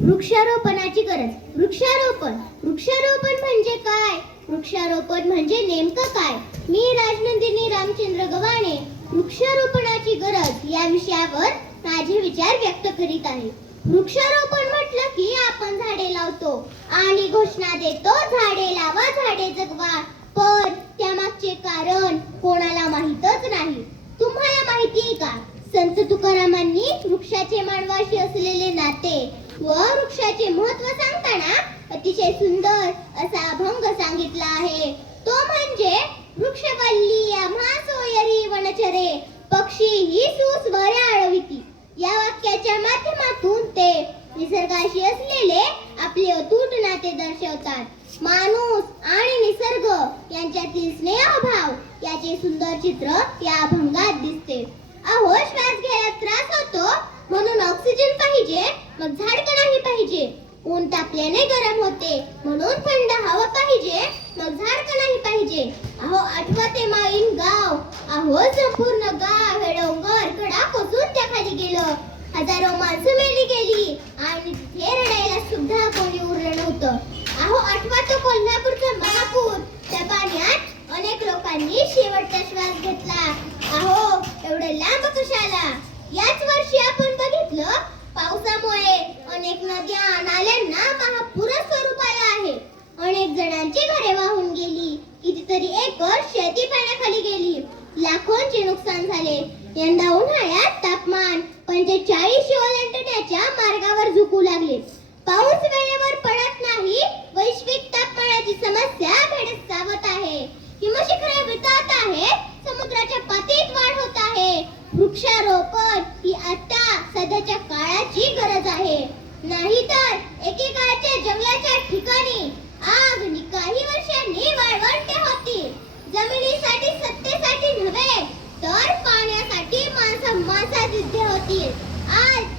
वृक्षारोपणाची गरज. वृक्षारोपण. वृक्षारोपण म्हणजे काय? वृक्षारोपण म्हणजे नेमकं काय? मी राजनंदिनी रामचंद्र गव्हाणे वृक्षारोपणाची गरज या विषयावर माझे विचार व्यक्त करीत आहे. वृक्षारोपण म्हटलं की आपण झाडे लावतो आणि घोषणा देतो झाडे लावा झाडे जगवा. पण त्यामागचे कारण कोणाला माहीतच नाही. तुम्हाला माहिती आहे का? संत तुकारामांनी वृक्षाचे मानवाशी असलेले नाते व वृक्षाचे महत्त्व सांगताना अतिशय सुंदर असा अभंग सांगितला आहे. तो म्हणजे वृक्षवल्ली महासोयरी वनचरे पक्षी ही सुस्वरे आळविती. या वाक्याच्या माध्यमातून ते निसर्गाशी असलेले आपले अतूट नाते दर्शवतात. माणूस आणि निसर्ग यांच्यातील स्नेहभाव याचे सुंदर चित्र या अभंगात दिसते. अहो श्वास घ्यायला त्रास होतो म्हणून ऑक्सिजन पाहिजे मग झाड का नाही पाहिजे. ऊन तापल्याने गरम होते. म्हणून थंड हवा पाहिजे. मग झाड का नाही पाहिजे. अहो आठवते माईन गाव. अहो संपूर्ण गाव हे डोंगर कडा कोसून त्या खाली गेलं. हजारो माणसं मेली गेली. आणि तिथे रडायला सुद्धा कोणी उरलं नव्हतं. अहो आठवा तो कोल्हापूरचा महापूर. त्या पाण्यात अनेक लोकांनी शेवटचा श्वास घेतला. अहो एवढं लांब कशाला? याच वर्षी आपण बघितलं पावसामुळे अनेक नद्या नाल्यांना महापूरच स्वरूप आला आहे. अनेक जणांची घरे वाहून गेली. कितीतरी एकर शेती पाण्याखाली गेली. लाखोंचे नुकसान झाले. यंदा उन्हाळ्यात तापमान पंचेचाळीस ओलांडण्याच्या मार्गावर झुकू लागले.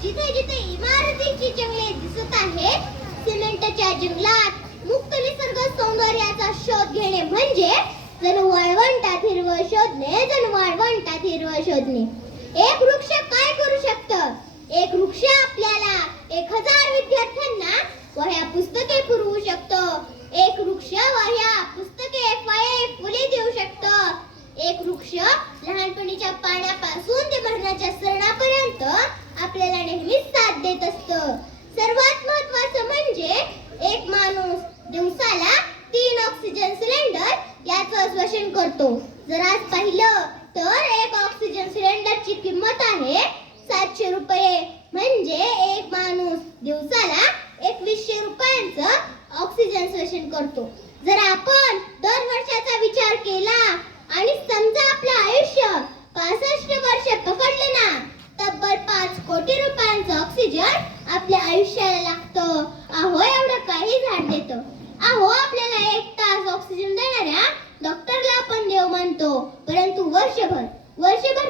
जिथे जिथे इमारतीची जंगले दिसत आहेत सिमेंटच्या जंगलात मुक्त निसर्ग सौंदर्याचा शोध घेणे म्हणजे जणू वाळवंटात हिरव शोधणे जणू वाळवंटात हिरव शोधणे. एक वृक्ष काय करू शकतं? एक वृक्ष आपल्याला एक हजार विद्यार्थ्यांना वह्या पुस्तके पुरवू शकतो. एक वृक्ष वह्या पुस्तके फळे फुले देऊ शकतो एक वृक्ष लहानपणीच्या पाण्यापासून ते मरणाच्या सरणापर्यंत आपल्याला नेहमीच साथ देत असतो सर्वात महत्वाचं म्हणजे एक माणूस दिवसाला तीन ऑक्सिजन सिलेंडर याचं श्वसन करतो जर आज पाहिलं तर एक ऑक्सिजन सिलेंडरची किंमत आहे सातशे रुपये. म्हणजे एक माणूस दिवसाला एकवीसशे रुपयांचं ऑक्सिजन श्वसन करतो. जर आपण दर वर्षाचा विचार केला आणि समजा आपलं आयुष्य पासष्ट वर्ष पकडले ना तब्बल पाच कोटी रुपयांचं ऑक्सिजन आपल्या आयुष्याला लागतं. अहो एवढं काही झाड देतं. अहो आपल्याला एक तास ऑक्सिजन देणाऱ्या डॉक्टरला आपण देव मानतो परंतु वर्षभर वर्षभर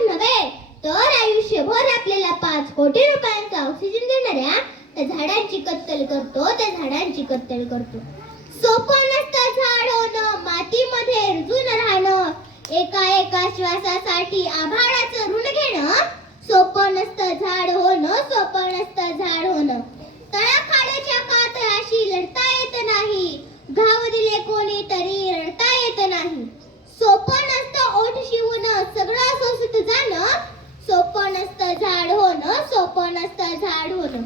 वर्षभर आपल्याला पाच कोटी रुपयांचा ऑक्सिजन देणाऱ्या त्या झाडांची कत्तल करतो त्या झाडांची कत्तल करतो. सोपं नसतं झाड होणं मातीमध्ये रुजून राहणं. एका एका श्वासासाठी आभाळाचं ऋण घेणं. सोपं नसतं झाड होणं सोपं नसतं झाड होणं. तळाखाड्याच्या कातळाशी लढता येत नाही. घाव दिले कोणी तरी रडता येत नाही सोपं नसतं ओठ शिवून सगळं सोसत जाणं सोपं नसतं झाड होणं सोपं नसतं झाड होणं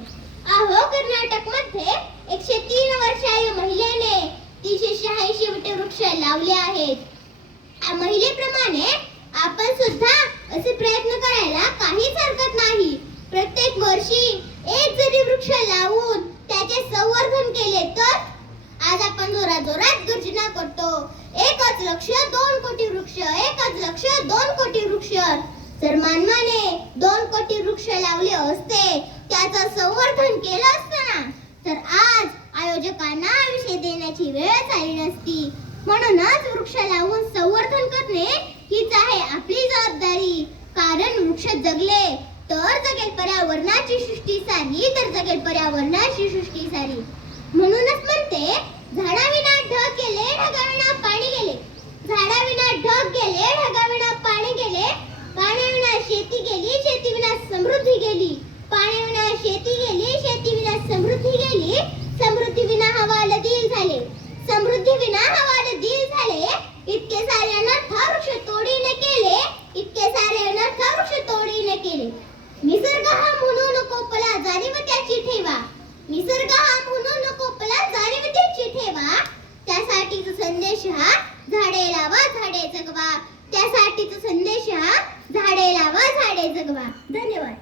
अहो कर्नाटकमध्ये एकशे तीन वर्षाय महिलेने तीनशे शहाऐंशी मोठे वृक्ष लावले आहेत. महिलेप्रमाणे आपण सुद्धा असे प्रयत्न करायला काहीच हरकत नाही. प्रत्येक वर्षी एक जरी वृक्ष लावून त्याचे संवर्धन केले तर आज आपण जोरात जोरात गर्जना करतो. एकच लक्ष दोन कोटी वृक्ष एकच लक्ष दोन कोटी वृक्ष. तर मानवाने दोन कोटी लावले असते. त्याचं संवर्धन केलं असतं ना तर आज आयोजकांना विषय देण्याची वेळ आली नसती. म्हणूनच वृक्ष लावून संवर्धन करणे हीच आहे आपली जबाबदारी. कारण वृक्ष जगले तर जगेल पर्यावरणाची सृष्टी सारी तर जगेल पर्यावरणाची सृष्टी सारी म्हणूनच म्हणते झाडाविना ढग गेले ढगाविना पाणी गेले. झाडाविना ढग गेले ढगाविना पाणी गेले पाण्याविना शेती गेली शेतीविना समृद्धी गेली पाण्याविना शेती गेली शेतीविना समृद्धी गेली समृद्धी विना हवाल दिल झाले. समृद्धी विना हवाल दिल झाले. इतके सारे अनर्थ वृक्ष तोडीने केले. इतके सारे अनर्थ वृक्ष तोडीने केले. निसर्ग हा म्हणू नकोपला जाणीव त्याची ठेवा. निसर्ग हा म्हणू नको पला जाणीव त्याची ठेवा. त्यासाठीचा संदेश हा झाडे लावा झाडे जगवा. त्यासाठीचा संदेश हा झाडे लावा झाडे जगवा. धन्यवाद.